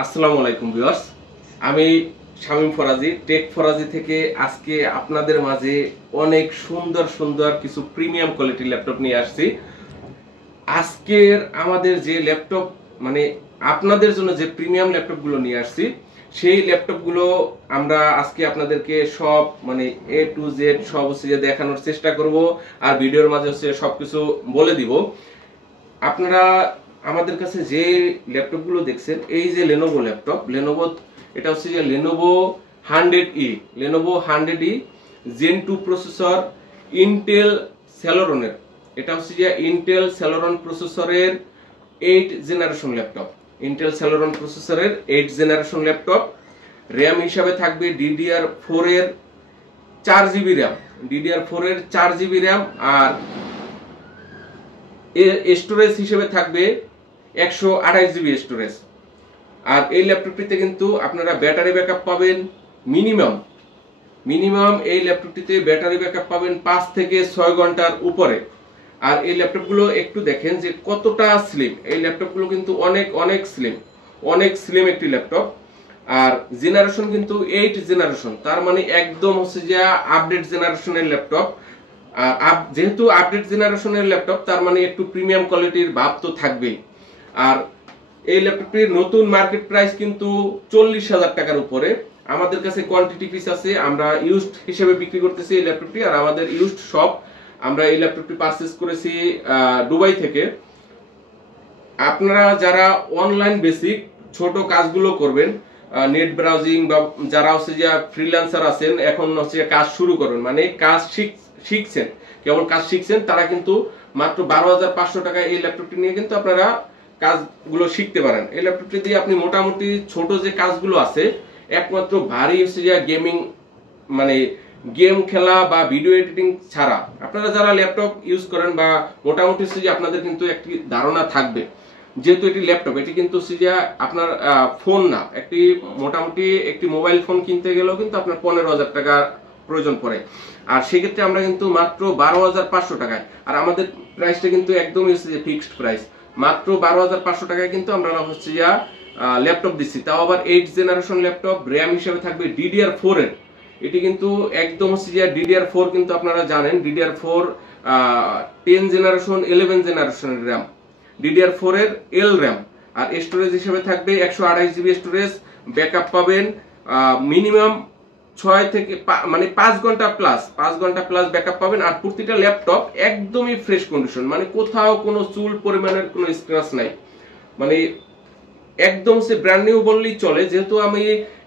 আসসালামু আলাইকুম ভিউয়ার্স, আমি শামীম ফরাজি টেক ফরাজি থেকে আজকে আপনাদের মাঝে অনেক সুন্দর সুন্দর কিছু প্রিমিয়াম কোয়ালিটির ল্যাপটপ নিয়ে আসছি। আজকের আমাদের যে ল্যাপটপ মানে আপনাদের জন্য যে প্রিমিয়াম ল্যাপটপগুলো নিয়ে আসছি, সেই ল্যাপটপগুলো আমরা আজকে আপনাদেরকে সব মানে এ টু জেড সব হচ্ছে যে দেখানোর চেষ্টা করব, আর ভিডিওর মাঝে হচ্ছে সবকিছু বলে দিব। আপনারা আমাদের কাছে যে ল্যাপটপগুলো দেখছেন, এই যে লেনোভো ল্যাপটপ, লেনোভো এটা হচ্ছে যে Lenovo 100E, Lenovo 100E Gen 2 processor, Intel সেলেরনের। এটা হচ্ছে যে ইন্টেল সেলেরন প্রসেসরের 8 জেনারেশন ল্যাপটপ, ইন্টেল সেলেরন প্রসেসরের 8 জেনারেশন ল্যাপটপ। র্যাম হিসাবে থাকবে DDR4 এর 4GB র্যাম, DDR4 এর 4GB র্যাম। আর স্টোরেজ হিসেবে থাকবে 128GB স্টোরেজ। আর এই ল্যাপটপটিতে কিন্তু আপনারা ব্যাটারি ব্যাকআপ পাবেন মিনিমাম এই ল্যাপটপটিতে ব্যাটারি ব্যাকআপ পাবেন 5 থেকে 6 ঘন্টার উপরে। আর এই ল্যাপটপগুলো একটু দেখেন যে কতটা স্লিম। এই ল্যাপটপগুলো কিন্তু অনেক স্লিম একটি ল্যাপটপ। আর জেনারেশন কিন্তু 8 জেনারেশন, তার মানে একদম হচ্ছে যে আপডেট জেনারেশনের ল্যাপটপ। আর যেহেতু আপডেট জেনারেশনের ল্যাপটপ, তার মানে একটু প্রিমিয়াম কোয়ালিটির ভাব তো থাকবেই। আর এই ল্যাপটপটির নতুন মার্কেট প্রাইস কিন্তু 40,000 টাকার উপরে। আমাদের কাছে কোয়ান্টিটি পিস আছে, আমরা ইউজড হিসেবে বিক্রি করতেছি এই ল্যাপটপটি। আর আমাদের ইউজড শপ, আমরা এই ল্যাপটপটি পারচেজ করেছি দুবাই থেকে। আপনারা যারা অনলাইন বেসিক ছোট কাজগুলো করবেন, নেট ব্রাউজিং, বা যারা হচ্ছে যে ফ্রিল্যান্সার আছেন, এখন হচ্ছে কাজ শুরু করবেন, মানে কাজ শিখছেন, কেবল কাজ শিখছেন, তারা কিন্তু মাত্র 12,500 টাকায় এই ল্যাপটপটি নিয়ে কিন্তু আপনারা কাজগুলো শিখতে পারেন। এই ল্যাপটপটি দিয়ে আপনি মোটামুটি ছোট যে কাজগুলো আছে, একমাত্র ভারী হচ্ছে যে গেমিং, মানে গেম খেলা বা ভিডিও এডিটিং ছাড়া, আপনারা যারা ল্যাপটপ ইউজ করেন বা মোটামুটি হচ্ছে যে আপনাদের কিন্তু একটি ধারণা থাকবে, যেহেতু এটি ল্যাপটপ, এটি কিন্তু হচ্ছে যে আপনার ফোন না। একটি মোটামুটি একটি মোবাইল ফোন কিনতে গেলেও কিন্তু আপনার 15,000 টাকা প্রয়োজন পড়ে। আর সেক্ষেত্রে আমরা কিন্তু মাত্র 12,500 টাকায়, আর আমাদের প্রাইসটা কিন্তু একদমই হচ্ছে যে ফিক্সড প্রাইস, মাত্র 12,500 টাকায় কিন্তু আমরা হচ্ছে যে ল্যাপটপ দিচ্ছি, তাও আবার 8 জেনারেশন ল্যাপটপ। র্যাম হিসেবে থাকবে DDR4 এর, এটি কিন্তু একদম হচ্ছে যে DDR4 কিন্তু আপনারা জানেন DDR4 10 জেনারেশন 11 জেনারেশনের র্যাম, DDR4 এর এল র্যাম। আর স্টোরেজ হিসেবে থাকবে 128GB স্টোরেজ। ব্যাকআপ পাবেন মিনিমাম 6 থেকে মানে 5 ঘন্টা প্লাস ব্যাকআপ পাবেন। আর প্রতিটা ল্যাপটপ একদমই ফ্রেশ কন্ডিশন, মানে কোথাও কোনো চুল পরিমাণের কোনো স্ক্র্যাচ নাই, মানে একদম সে ব্র্যান্ড নিউ বললেই চলে। যেহেতু আমি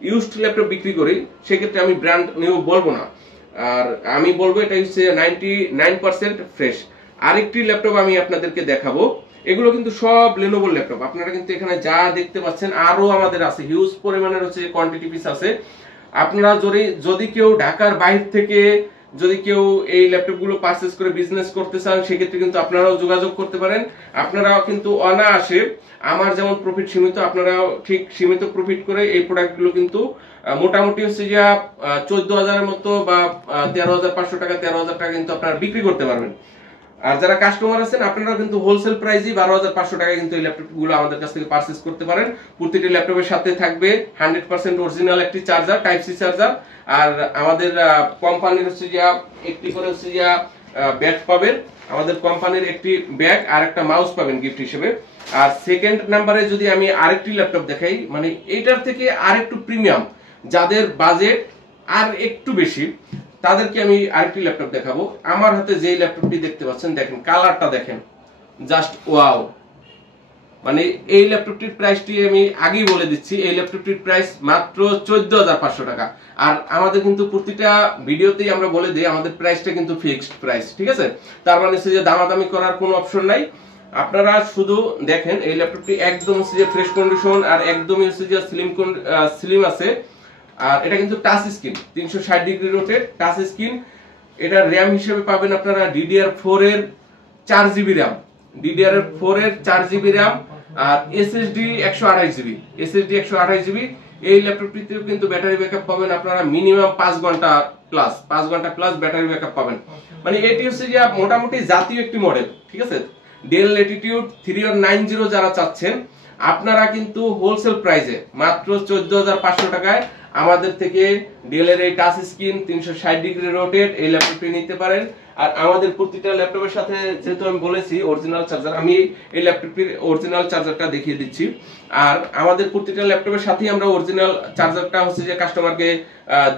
ইউজড ল্যাপটপ বিক্রি করি, সেক্ষেত্রে আমি ব্র্যান্ড নিউ বলবো না, আর আমি বলবো এটা হচ্ছে 99% ফ্রেশ। আরেকটি ল্যাপটপ আমি আপনাদেরকে দেখাবো, এগুলো কিন্তু সব লেনোভো ল্যাপটপ। আপনারা কিন্তু এখানে যা দেখতে পাচ্ছেন, আরো আমাদের আছে হিউজ পরিমাণের হচ্ছে কোয়ান্টিটি পিস আছে। আপনারা যদি কেউ ঢাকার বাইরে থেকে যদি কেউ এই ল্যাপটপগুলো পারচেজ করে বিজনেস করতে চান, সেক্ষেত্রে কিন্তু আপনারাও যোগাযোগ করতে পারেন। আপনারাও কিন্তু অনায়াসে, আমার যেমন প্রফিট সীমিত, আপনারাও ঠিক সীমিত প্রফিট করে এই প্রোডাক্টগুলো কিন্তু মোটামুটি হচ্ছে যে 14,000 মতো বা 13,500 টাকা 13,000 টাকা কিন্তু আপনারা বিক্রি করতে পারবেন। আর যারা কাস্টমার আছেন, আপনারা কিন্তু হোলসেল প্রাইসই 12,500 টাকায় কিন্তু এই ল্যাপটপগুলো আমাদের কাছ থেকে পারচেজ করতে পারেন। প্রতিটি ল্যাপটপের সাথে থাকবে 100% অরিজিনাল একটি চার্জার, টাইপ সি চার্জার। আর আমাদের কোম্পানির হচ্ছে যে একটি করে হচ্ছে যে ব্যাগ পাবেন, আমাদের কোম্পানির একটি ব্যাগ আর একটা মাউস পাবেন গিফট হিসেবে। আর সেকেন্ড নাম্বারে যদি আমি আরেকটি ল্যাপটপ দেখাই, মানে এইটার থেকে আরেকটু প্রিমিয়াম, যাদের বাজেট আর একটু বেশি, তাদেরকে আমি আরেকটি ল্যাপটপ দেখাবো। আমার হাতে যে ল্যাপটপটি দেখতে পাচ্ছেন, দেখেন কালারটা, দেখেন জাস্ট ওয়াও। মানে এই ল্যাপটপটির প্রাইসটি আমি আগেই বলে দিচ্ছি, এই ল্যাপটপটির প্রাইস মাত্র 14,500 টাকা। আর আমাদের কিন্তু প্রতিটা ভিডিওতেই আমরা বলে দিই আমাদের প্রাইসটা কিন্তু ফিক্সড প্রাইস, ঠিক আছে? তার মানে হচ্ছে যে দামাদামি করার কোনো অপশন নাই। আপনারা শুধু দেখেন এই ল্যাপটপটি একদম হচ্ছে যে ফ্রেশ কন্ডিশন, আর একদমই হচ্ছে যে স্লিম আছে। আর এটা কিন্তু touch screen, 360 degree rotate touch screen. এটা র্যাম হিসেবে পাবেন আপনারা DDR4 এর 4GB র্যাম, DDR4 এর 4GB র্যাম। আর SSD 128GB। এই ল্যাপটপটিতেও কিন্তু ব্যাটারি ব্যাকআপ পাবেন আপনারা মিনিমাম 5 ঘন্টা প্লাস ব্যাটারি ব্যাকআপ পাবেন। মানে এটি হচ্ছে যে মোটামুটি জাতীয় একটি মডেল, ঠিক আছে? ডেল ল্যাটিটিউড 3190 যারা চাচ্ছেন, আপনারা কিন্তু হোলসেল প্রাইসে মাত্র 14,500 টাকায় আমাদের থেকে ডেলের এই টাচ স্ক্রিন 360 ডিগ্রি রোটেট এই ল্যাপটপটি নিতে পারেন। আর আমাদের প্রতিটা ল্যাপটপের সাথে যেহেতু আমি বলেছি অরিজিনাল চার্জার, আমি এই ল্যাপটপটির অরিজিনাল চার্জারটা দেখিয়ে দিচ্ছি। আর আমাদের প্রতিটা ল্যাপটপের সাথেই আমরা অরিজিনাল চার্জারটা হচ্ছে যে কাস্টমারকে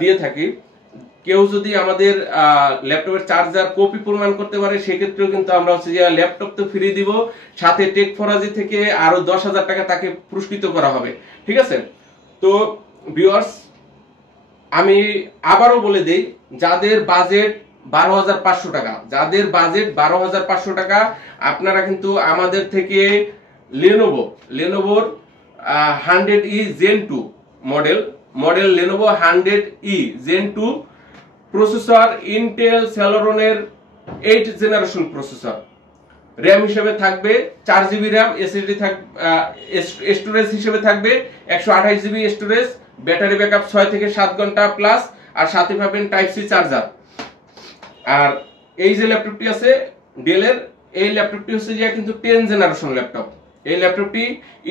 দিয়ে থাকি। কেউ যদি আমাদের ল্যাপটপের চার্জার কপি প্রমাণ করতে পারে সেক্ষেত্রেও কিন্তু আমরা হচ্ছে যে ল্যাপটপ তো ফ্রি দিব, সাথে টেক ফরাজি থেকে আরো 10,000 টাকা তাকে পুরস্কৃত করা হবে। ঠিক আছে? তো ভিউয়ার্স, আমি আবারও বলে দেই, যাদের বাজেট 12,500 টাকা, যাদের বাজেট 12,500 টাকা, আপনারা কিন্তু আমাদের থেকে লেনোভোর 100E Gen 2 model Lenovo 100E Gen 2 processor, Intel সেলেরনের 8 জেনারেশন প্রসেসর, র্যাম হিসেবে থাকবে 4GB র্যাম, এসএসডি স্টোরেজ হিসেবে থাকবে 128GB স্টোরেজ, ব্যাটারি ব্যাকআপ 6 থেকে 7 ঘন্টা প্লাস, আর সাথে পাবেন টাইপ সি চার্জার। আর এই যে ল্যাপটপটি আছে ডেলের, এই ল্যাপটপটি হচ্ছে যে কিন্তু 10 জেনারেশন ল্যাপটপ। এই ল্যাপটপটি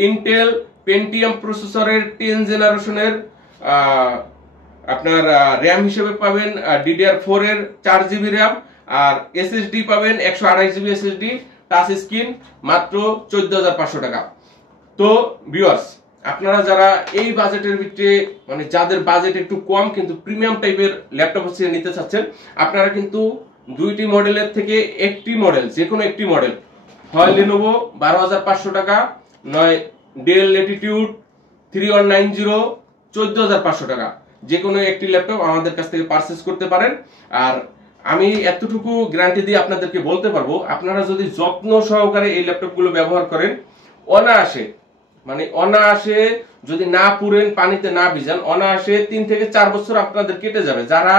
ইন্টেল পেন্টিয়াম প্রসেসরের 10 জেনারেশনের, আপনার র্যাম হিসেবে পাবেন DDR4 এর 4GB র্যাম, আর এসএসডি পাবেন 128GB এসএসডি, টাচ স্ক্রিন, মাত্র 14,500 টাকা। তো ভিউয়ার্স, আপনারা যারা এই বাজেটের ভিতরে, মানে যাদের বাজেট একটু কম কিন্তু প্রিমিয়াম টাইপের ল্যাপটপ হচ্ছে নিতে চাচ্ছেন, আপনারা কিন্তু দুইটি মডেলের থেকে একটি মডেল, যে কোনো একটি মডেল, হয় লেনোভো 12,500 টাকা, নয় ডেল ল্যাটিটিউড 3190 14,500 টাকা, যে কোনো একটি ল্যাপটপ আমাদের কাছ থেকে পারচেজ করতে পারেন। আর আমি এতটুকু গ্যারান্টি দিয়ে আপনাদেরকে বলতে পারবো, আপনারা যদি যত্ন সহকারে এই ল্যাপটপগুলো ব্যবহার করেন, অনায়াসে যদি না পুরেন, পানিতে না ভিজান, অনায়াসে 3 থেকে 4 বছর আপনাদের কেটে যাবে। যারা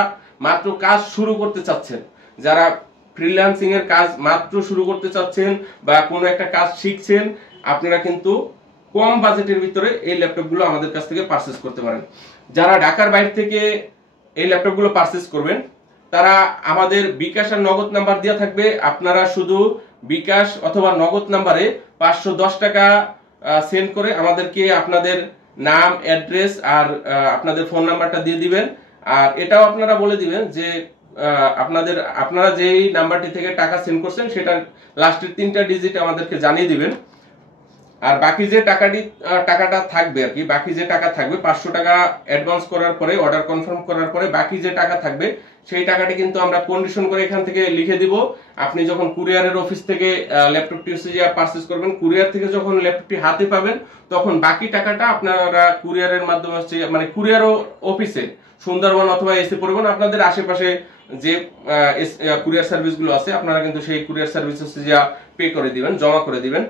মাত্র কাজ শুরু করতে চাচ্ছেন, যারা ফ্রিল্যান্সিং এর কাজ মাত্র শুরু করতে চাচ্ছেন বা কোনো একটা কাজ শিখছেন, আপনারা কিন্তু কম বাজেটের ভিতরে এই ল্যাপটপগুলো আমাদের কাছ থেকে পারচেজ করতে পারেন। যারা ঢাকার বাইরে থেকে এই ল্যাপটপগুলো পারচেজ করবেন, তারা আমাদের বিকাশ আর নগদ নাম্বার দেওয়া থাকবে, আপনারা শুধু বিকাশ অথবা নগদ নাম্বারে 510 টাকা সেন্ড করে আমাদেরকে আপনাদের নাম, অ্যাড্রেস আর আপনাদের ফোন নাম্বারটা দিয়ে দিবেন। আর এটাও আপনারা বলে দিবেন যে আপনারা যেই নাম্বারটি থেকে টাকা সেন্ড করছেন সেটার লাস্টের 3টা ডিজিট আমাদেরকে জানিয়ে দিবেন। আর বাকি যে টাকাটা থাকবে আর কি, বাকি যে টাকা থাকবে 500 টাকা অ্যাডভান্স করার পরে, অর্ডার কনফার্ম করার পরে বাকি যে টাকা থাকবে সেই টাকাটি কিন্তু আমরা কন্ডিশন করে এখান থেকে লিখে দিব। আপনি যখন কুরিয়ারের অফিস থেকে ল্যাপটপটি হচ্ছে যে পারচেজ করবেন, কুরিয়ার থেকে যখন ল্যাপটপটি হাতে পাবেন, তখন বাকি টাকাটা আপনারা কুরিয়ারের মাধ্যমে হচ্ছে, মানে কুরিয়ার অফিসে সুন্দরবন অথবা এসে পড়বেন, আপনাদের আশেপাশে যে কুরিয়ার সার্ভিসগুলো আছে, আপনারা কিন্তু সেই কুরিয়ার সার্ভিস হচ্ছে যে পে করে দিবেন, জমা করে দিবেন।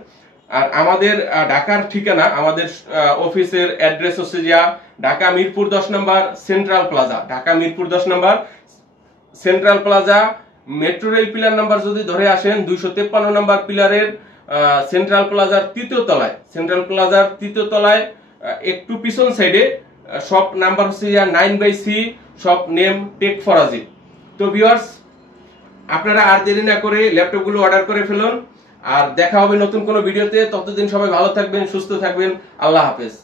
আর আমাদের ঢাকার ঠিকানা, আমাদের অফিসের অ্যাড্রেস হচ্ছে যে Dhaka Mirpur 10 number central plaza, Dhaka Mirpur 10 number central plaza, metro rail pillar number যদি ধরে আসেন 253 নম্বর পিলারের সেন্ট্রাল প্লাজার 3য় তলায়, সেন্ট্রাল প্লাজার 3য় তলায় একটু পিছন সাইডে শপ নাম্বার হচ্ছে 9/C, shop name take Faraji. তো ভিউয়ার্স, আপনারা আর দেরি না করে ল্যাপটপগুলো অর্ডার করে ফেলুন। আর দেখা হবে নতুন কোনো ভিডিওতে। ততদিন সবাই ভালো থাকবেন, সুস্থ থাকবেন। আল্লাহ হাফেজ।